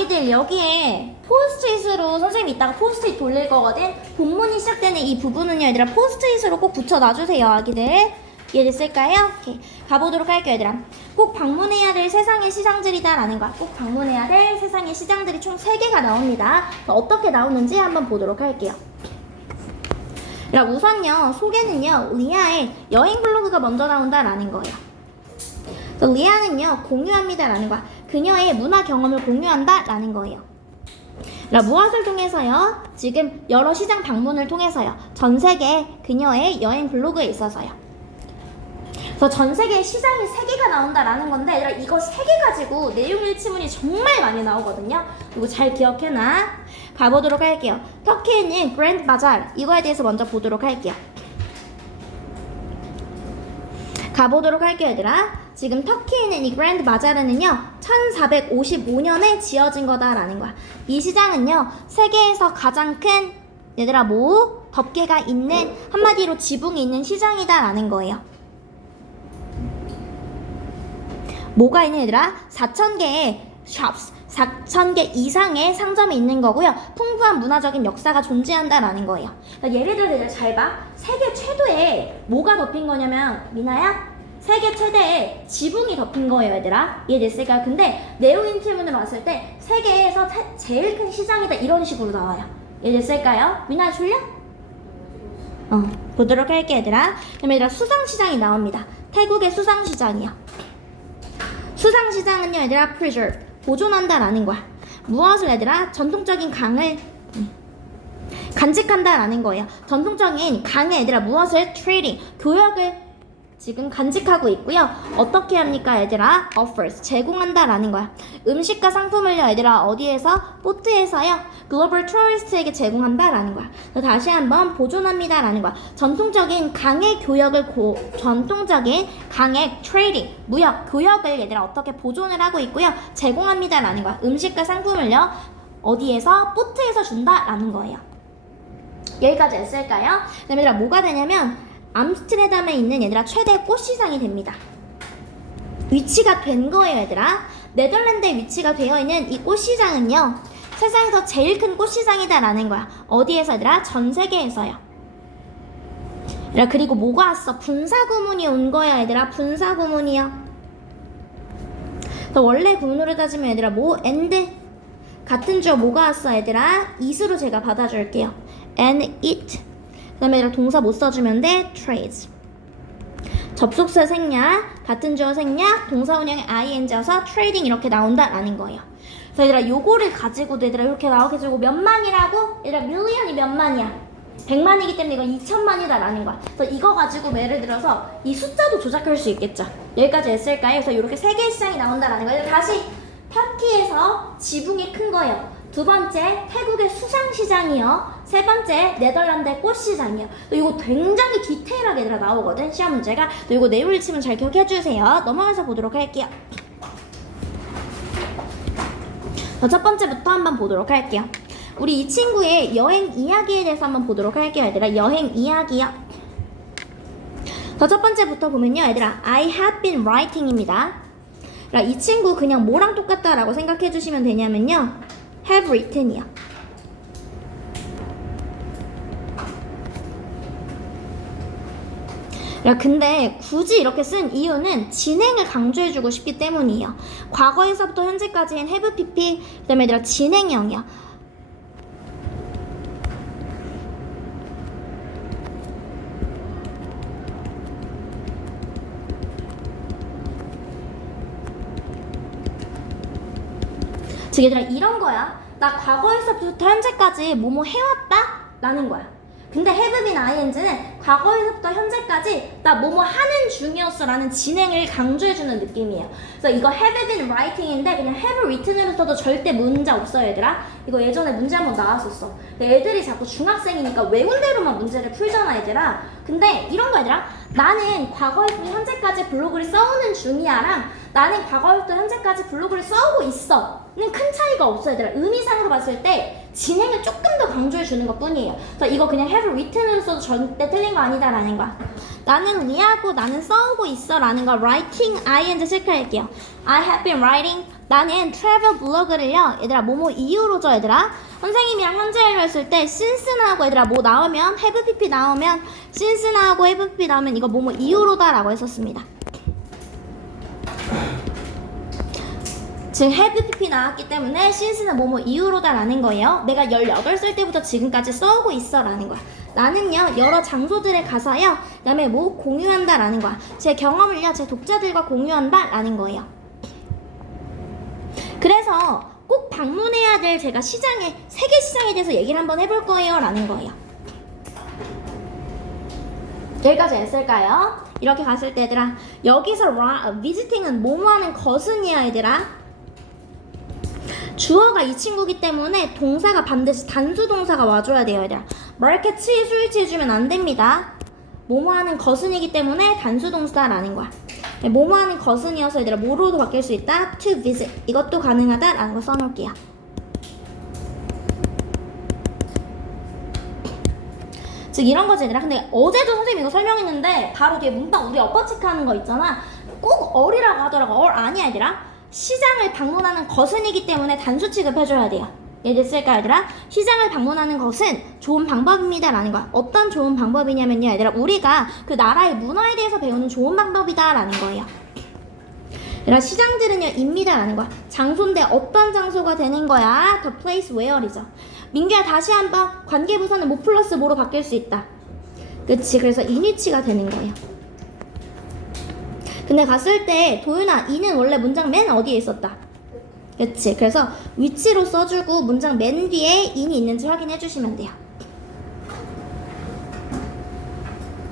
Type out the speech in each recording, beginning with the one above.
아기들 여기에 포스트잇으로 선생님이 이따가 포스트잇 돌릴 거거든. 본문이 시작되는 이 부분은요, 얘들아 포스트잇으로 꼭 붙여 놔주세요, 아기들. 이해됐을까요? 오케이. 가보도록 할게요, 얘들아. 꼭 방문해야 될 세상의 시장들이다 라는 거야. 꼭 방문해야 될 세상의 시장들이 총 3개가 나옵니다. 어떻게 나오는지 한번 보도록 할게요. 자, 우선요, 소개는요, 리아의 여행 블로그가 먼저 나온다라는 거예요. 그래서 리아는요, 공유합니다라는 거야. 그녀의 문화 경험을 공유한다라는 거예요. 자, 무엇을 통해서요? 지금 여러 시장 방문을 통해서요. 전 세계 그녀의 여행 블로그에 있어서요. 그래서 전 세계 시장이 세 개가 나온다라는 건데, 얘들아 이거 세 개 가지고 내용 일치문이 정말 많이 나오거든요. 이거 잘 기억해놔. 가보도록 할게요. 터키에는 그랜드 바잘 이거에 대해서 먼저 보도록 할게요. 가보도록 할게요, 얘들아. 지금 터키에는 이 그랜드 바자르는요, 1455년에 지어진 거다라는 거야. 이 시장은요, 세계에서 가장 큰, 얘들아, 뭐, 덮개가 있는, 한마디로 지붕이 있는 시장이다라는 거예요. 뭐가 있는 얘들아? 4,000개의 shops, 4,000개 이상의 상점이 있는 거고요. 풍부한 문화적인 역사가 존재한다라는 거예요. 그러니까 예를 들어 잘 봐. 세계 최대의 뭐가 덮인 거냐면 미나야? 세계 최대의 지붕이 덮인 거예요, 얘들아. 이해됐을까요? 근데 네오 인티문으로 왔을 때 세계에서 태- 제일 큰 시장이다 이런 식으로 나와요. 이해됐을까요? 미나 졸려? 어, 보도록 할게 얘들아. 그럼 얘들아 수상시장이 나옵니다. 태국의 수상시장이요. 수상시장은요 얘들아 preserve 보존한다라는 거야 무엇을 얘들아 전통적인 강을 음, 간직한다라는 거예요 전통적인 강에 얘들아 무엇을 trading 교역을 지금 간직하고 있고요. 어떻게 합니까 얘들아? Offers. 제공한다라는 거야. 음식과 상품을요 얘들아 어디에서? 포트에서요. 글로벌 투어리스트에게 제공한다라는 거야. 다시 한번 보존합니다라는 거야. 전통적인 강의 교역을 고 전통적인 강의 트레이딩 무역 교역을 얘들아 어떻게 보존을 하고 있고요. 제공합니다라는 거야. 음식과 상품을요 어디에서? 포트에서 준다라는 거예요. 여기까지 했을까요? 그다음에 얘들아 뭐가 되냐면 암스테르담에 있는 얘들아 최대 꽃시장이 됩니다. 위치가 된 거예요, 얘들아. 네덜란드에 위치가 되어 있는 이 꽃시장은요. 세상에서 제일 큰 꽃시장이다라는 거야. 어디에서 얘들아? 전 세계에서요. 얘들아 그리고 뭐가 왔어? 분사 구문이 온 거야, 얘들아. 분사 구문이요. 그래서 원래 구문으로 따지면 얘들아 뭐? and 같은 주어 뭐가 왔어, 얘들아? it으로 제가 받아줄게요. and it. 그다음에 얘들아 동사 못 써주면 돼. trades. 접속사 생략, 같은 주어 생략, 동사 운영의 ing여서 trading 이렇게 나온다라는 거예요. 그래서 얘들아 요거를 가지고 얘들아 이렇게 나오게 해주고 몇만이라고? 얘들아 밀리언이 몇 만이야? 100만이기 때문에 이건 2천만이다라는 거야. 그래서 이거 가지고 뭐 예를 들어서 이 숫자도 조작할 수 있겠죠. 여기까지 했을까요? 그래서 이렇게 세 개의 시장이 나온다라는 거예요. 다시 터키에서 지붕이 큰 거예요. 두 번째 태국의 수상시장이요. 세 번째 네덜란드의 꽃시장이요. 또 이거 굉장히 디테일하게 얘들아 나오거든 시험 문제가. 또 이거 내용을 치면 잘 기억해 주세요. 넘어가서 보도록 할게요. 자, 첫 번째부터 한번 보도록 할게요. 우리 이 친구의 여행 이야기에 대해서 한번 보도록 할게요, 얘들아. 여행 이야기요. 자, 첫 번째부터 보면요, 얘들아. I have been writing입니다. 자, 이 친구 그냥 뭐랑 똑같다라고 생각해 주시면 되냐면요. have written이요. 근데 굳이 이렇게 쓴 이유는 진행을 강조해주고 싶기 때문이에요. 과거에서부터 현재까지는 have pp, 그 다음에 얘들아 진행형이야. 즉 얘들아 이런 거야. 나 과거에서부터 현재까지 뭐뭐 해왔다? 라는 거야. 근데 have been ing는 과거에서부터 현재까지 나 뭐뭐 하는 중이었어 라는 진행을 강조해주는 느낌이에요. 그래서 이거 have been writing인데 그냥 have written으로 써도 절대 문제 없어요 얘들아. 이거 예전에 문제 한번 나왔었어. 근데 애들이 자꾸 중학생이니까 외운 대로만 문제를 풀잖아 얘들아. 근데 이런 거 얘들아. 나는 과거에부터 현재까지 블로그를 써오는 중이야랑 나는 과거에부터 현재까지 블로그를 써오고 있어. 는큰 차이가 없어요, 얘들아. 의미상으로 봤을 때 진행을 조금 더 강조해 주는 것 뿐이에요. 그래서 이거 그냥 have written으로 써도 절대 틀린 거 아니다라는 거야. 나는 리하고 나는 써오고 있어 라는 거 writing ing 체크할게요. I have been writing. 나는 travel 블로그를요, 얘들아 뭐뭐 이유로죠, 얘들아. 선생님이랑 현재일로 했을 때 since 나오고 얘들아 뭐 나오면 have pp 나오면 since 나오고 have pp 나오면 이거 뭐뭐 이유로다 라고 했었습니다. 지금 have pp 나왔기 때문에 since는 뭐뭐 이유로다라는 거예요. 내가 18살 때부터 지금까지 써오고 있어라는 거야. 나는요 여러 장소들에 가서요 그다음에 뭐 공유한다라는 거야. 제 경험을요 제 독자들과 공유한다라는 거예요. 그래서 꼭 방문해야 될 제가 시장에 세계 시장에 대해서 얘기를 한번 해볼 거예요라는 거예요. 여기까지 했을까요? 이렇게 갔을 때 얘들아 여기서 라, visiting은 뭐뭐하는 것은이야 얘들아 주어가 이 친구기 때문에 동사가 반드시 단수 동사가 와줘야 돼요 얘들아 마켓 치 스위치 해주면 안 됩니다. 뭐뭐 하는 것은이기 때문에 단수 동사라는 거야. 네, 뭐뭐 하는 것은이어서 얘들아 뭐로도 바뀔 수 있다. To visit. 이것도 가능하다라는 거 써놓을게요. 즉 이런 거지 얘들아. 근데 어제도 선생님이 이거 설명했는데 바로 뒤에 문방 우리 엎어 체크하는 거 있잖아. 꼭 얼이라고 하더라고. 얼 아니야 얘들아. 시장을 방문하는 것은이기 때문에 단수 취급해줘야 돼요 얘들 쓸까 얘들아? 시장을 방문하는 것은 좋은 방법입니다 라는 거야. 어떤 좋은 방법이냐면요 얘들아. 우리가 그 나라의 문화에 대해서 배우는 좋은 방법이다 라는 거예요. 얘들아 시장들은요 입니다 라는 거야. 장소인데 어떤 장소가 되는 거야? The place where이죠. 민규야 다시 한번 관계부사는 뭐 플러스 뭐로 바뀔 수 있다. 그치 그래서 인위치가 되는 거예요. 근데 갔을 때 도윤아 이는 원래 문장 맨 어디에 있었다 그치? 그래서 위치로 써주고 문장 맨 뒤에 인이 있는지 확인해 주시면 돼요.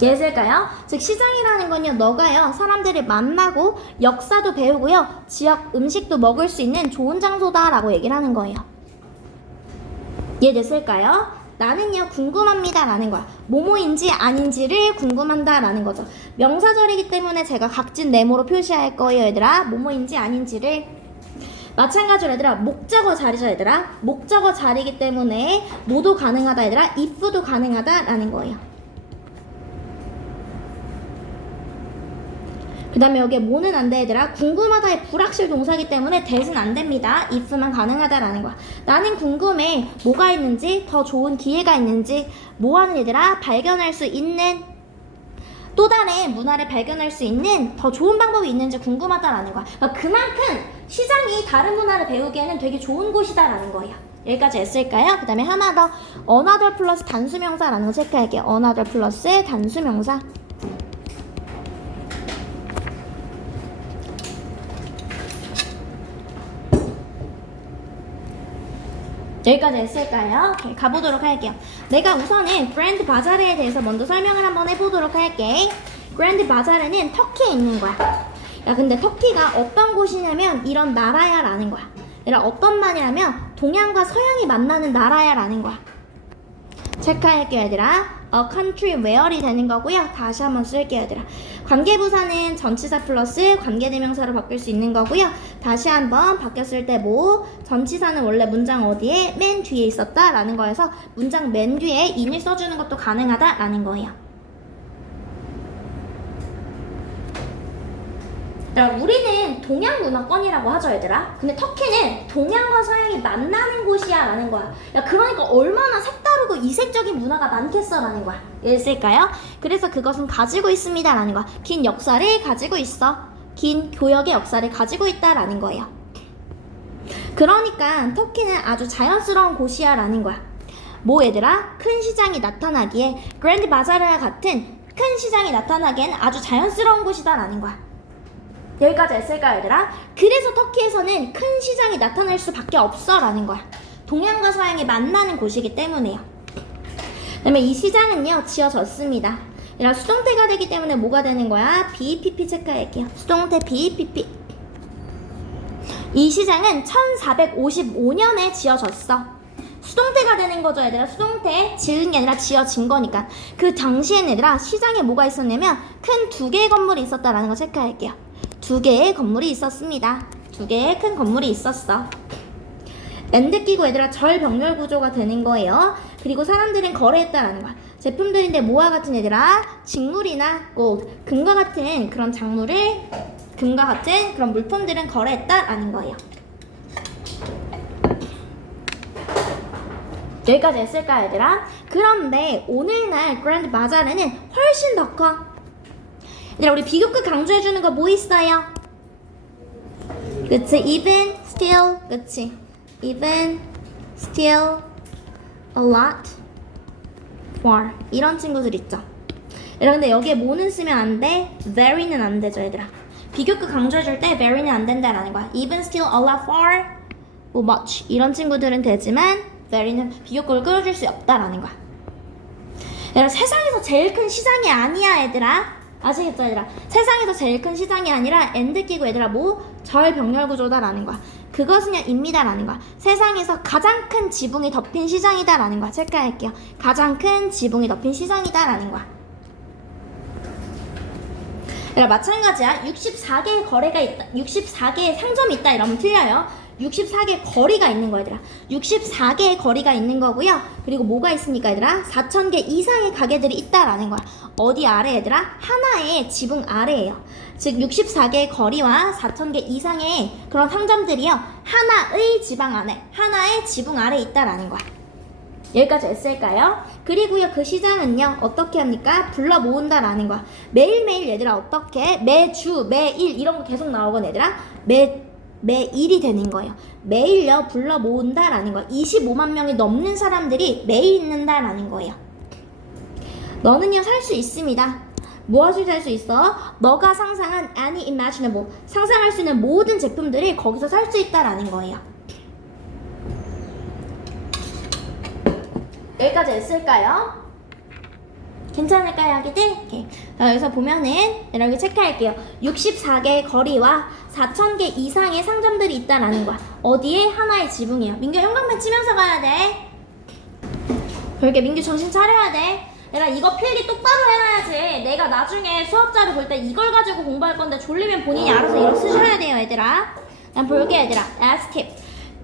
이해했을까요? 즉 시장이라는 건요 너가요 사람들을 만나고 역사도 배우고요 지역 음식도 먹을 수 있는 좋은 장소다 라고 얘기를 하는 거예요. 이해됐을까요? 나는요 궁금합니다 라는 거야. 뭐뭐인지 아닌지를 궁금한다 라는 거죠. 명사절이기 때문에 제가 각진 네모로 표시할 거예요 얘들아. 뭐뭐인지 아닌지를 마찬가지로 얘들아 목적어 자리죠 얘들아? 목적어 자리이기 때문에 뭐도 가능하다 얘들아? if도 가능하다 라는 거예요. 그 다음에 여기에 뭐는 안 돼 얘들아. 궁금하다의 불확실 동사기 때문에 that은 안 됩니다. if만 가능하다라는 거야. 나는 궁금해. 뭐가 있는지 더 좋은 기회가 있는지 뭐 하는 얘들아? 발견할 수 있는 또 다른 문화를 발견할 수 있는 더 좋은 방법이 있는지 궁금하다라는 거야. 그러니까 그만큼 시장이 다른 문화를 배우기에는 되게 좋은 곳이다라는 거예요 여기까지 했을까요? 그 다음에 하나 더 another 플러스 단수명사라는 거 체크할게요 another 플러스 단수명사 여기까지 했을까요? 오케이, 가보도록 할게요. 내가 우선은 그랜드 바자르에 대해서 먼저 설명을 한번 해보도록 할게. 그랜드 바자르는 터키에 있는 거야. 야, 근데 터키가 어떤 곳이냐면 이런 나라야라는 거야. 얘라 어떤 말이냐면 동양과 서양이 만나는 나라야라는 거야. 체크할게요, 얘들아. a country where이 되는 거고요. 다시 한번 쓸게요, 얘들아. 관계부사는 전치사 플러스 관계대명사로 바뀔 수 있는 거고요. 다시 한번 바뀌었을 때 뭐 전치사는 원래 문장 어디에 맨 뒤에 있었다라는 거여서 문장 맨 뒤에 인을 써주는 것도 가능하다라는 거예요. 야, 우리는 동양 문화권이라고 하죠, 얘들아. 근데 터키는 동양과 서양이 만나는 곳이야, 라는 거야. 야, 그러니까 얼마나 색다르고 이색적인 문화가 많겠어, 라는 거야. 이해했을까요? 그래서 그것은 가지고 있습니다, 라는 거야. 긴 역사를 가지고 있어. 긴 교역의 역사를 가지고 있다, 라는 거예요. 그러니까 터키는 아주 자연스러운 곳이야, 라는 거야. 뭐, 얘들아? 큰 시장이 나타나기에 그랜드 바자르와 같은 큰 시장이 나타나기엔 아주 자연스러운 곳이다, 라는 거야. 여기까지 했을까요, 얘들아? 그래서 터키에서는 큰 시장이 나타날 수밖에 없어라는 거야. 동양과 서양이 만나는 곳이기 때문에요. 그다음에 이 시장은요 지어졌습니다. 얘들아 수동태가 되기 때문에 뭐가 되는 거야? BPP 체크할게요. 수동태 BPP. 이 시장은 1455년에 지어졌어. 수동태가 되는 거죠, 얘들아. 수동태 지은 게 아니라 지어진 거니까. 그 당시엔 얘들아 시장에 뭐가 있었냐면 큰 두 개의 건물이 있었다라는 거 체크할게요. 두 개의 건물이 있었습니다. 두 개의 큰 건물이 있었어. 엔드 끼고 얘들아 절병렬 구조가 되는 거예요. 그리고 사람들은 거래했다라는 거야. 제품들인데 뭐와 같은 얘들아 직물이나 골드, 금과 같은 그런 작물을 금과 같은 그런 물품들은 거래했다라는 거예요. 여기까지 했을까 얘들아? 그런데 오늘날 그랜드 바자르는 훨씬 더 커. 얘들아 우리 비교급 강조해주는 거 뭐 있어요? 그치? Even, still, 그치? Even, still, a lot, more. 이런 친구들 있죠? 얘들아 근데 여기에 뭐는 쓰면 안 돼? very는 안 되죠 얘들아. 비교급 강조해줄 때 very는 안 된다라는 거야. Even, still, a lot, far, 뭐 much. 이런 친구들은 되지만 very는 비교급을 끌어줄 수 없다라는 거야. 얘들아 세상에서 제일 큰 시장이 아니야 얘들아 아시겠죠? 얘들아. 세상에서 제일 큰 시장이 아니라 엔드 끼고 얘들아 뭐? 절병렬 구조다라는 거야. 그것은요 입니다라는 거야. 세상에서 가장 큰 지붕이 덮인 시장이다라는 거야. 체크할게요. 가장 큰 지붕이 덮인 시장이다라는 거야. 얘들아 마찬가지야. 64개의 거래가 있다 64개의 상점이 있다. 이러면 틀려요 64개의 거리가 있는 거야 얘들아. 64개의 거리가 있는 거고요. 그리고 뭐가 있습니까 얘들아? 4,000개 이상의 가게들이 있다라는 거야. 어디 아래 얘들아? 하나의 지붕 아래예요. 즉 64개의 거리와 4,000개 이상의 그런 상점들이요. 하나의 지방 안에 하나의 지붕 아래 있다라는 거야. 여기까지 했을까요? 그리고요 그 시장은요 어떻게 합니까? 불러 모은다라는 거야. 매일매일 얘들아 어떻게? 매주 매일 이런 거 계속 나오건 얘들아. 매 매일이 되는 거예요. 매일요 불러 모은다라는 거야 25만 명이 넘는 사람들이 매일 있는다라는 거예요. 너는요 살 수 있습니다. 무엇을 살 수 있어? 너가 상상한 any imaginable. 상상할 수 있는 모든 제품들이 거기서 살 수 있다라는 거예요. 여기까지 했을까요? 괜찮을까요, 아기들? 오케이. 자, 여기서 보면은 이렇게 체크할게요. 64개의 거리와 4,000개 이상의 상점들이 있다라는 거야. 어디에? 하나의 지붕이야. 민규 형광펜 치면서 가야 돼. 그렇게 민규 정신 차려야 돼. 내가 이거 필기 똑바로 해놔야지. 내가 나중에 수업자를 볼때 이걸 가지고 공부할 건데 졸리면 본인이 알아서 이거 쓰셔야 돼요, 얘들아. 난 볼게, 얘들아. S 팁.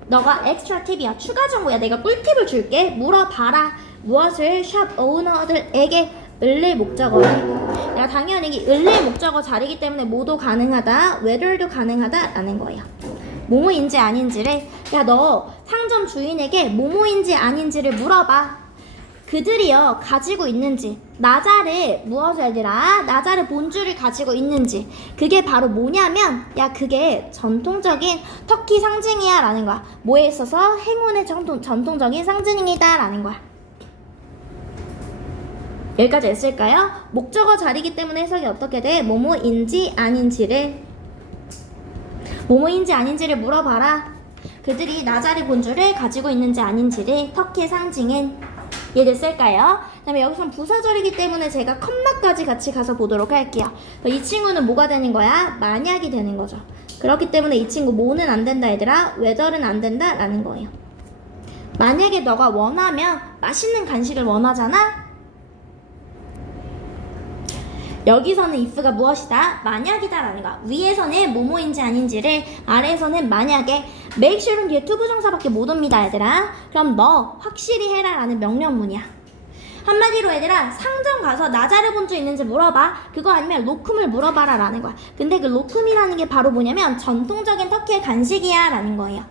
너가 엑스트라 팁이야. 추가 정보야. 내가 꿀팁을 줄게. 물어봐라. 무엇을 샵 오너들에게 을릴 목적어래. 야, 당연히 을릴 목적어 자리기 때문에 뭐도 가능하다. whether도 가능하다라는 거예요. 뭐뭐인지 아닌지를 야, 너 상점 주인에게 뭐뭐인지 아닌지를 물어봐. 그들이요 가지고 있는지 나자를 무엇을 얘들아 나자를 본주를 가지고 있는지 그게 바로 뭐냐면 야 그게 전통적인 터키 상징이야 라는 거야 뭐에 있어서 행운의 전통, 전통적인 상징이다 라는 거야 여기까지 했을까요? 목적어 자리기 때문에 해석이 어떻게 돼? 뭐뭐인지 아닌지를 뭐뭐인지 아닌지를 물어봐라 그들이 나자리 본주를 가지고 있는지 아닌지를 터키의 상징인 이해됐을까요? 그다음에 여기선 부사절이기 때문에 제가 컴마까지 같이 가서 보도록 할게요. 이 친구는 뭐가 되는 거야? 만약이 되는 거죠. 그렇기 때문에 이 친구 뭐는 안 된다 얘들아? 웨더는 안 된다라는 거예요. 만약에 너가 원하면 맛있는 간식을 원하잖아? 여기서는 if가 무엇이다? 만약이다라는 거야. 위에서는 뭐뭐인지 아닌지를 아래에서는 만약에 make sure는 뒤에 투부정사밖에 못 옵니다 얘들아. 그럼 너 확실히 해라라는 명령문이야. 한마디로 얘들아 상점 가서 나자르 본주 있는지 물어봐. 그거 아니면 로쿰을 물어봐라 라는 거야. 근데 그 로쿰이라는 게 바로 뭐냐면 전통적인 터키의 간식이야 라는 거예요.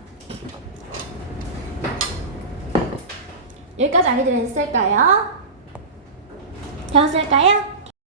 여기까지 아이들 했을까요? 배웠을까요?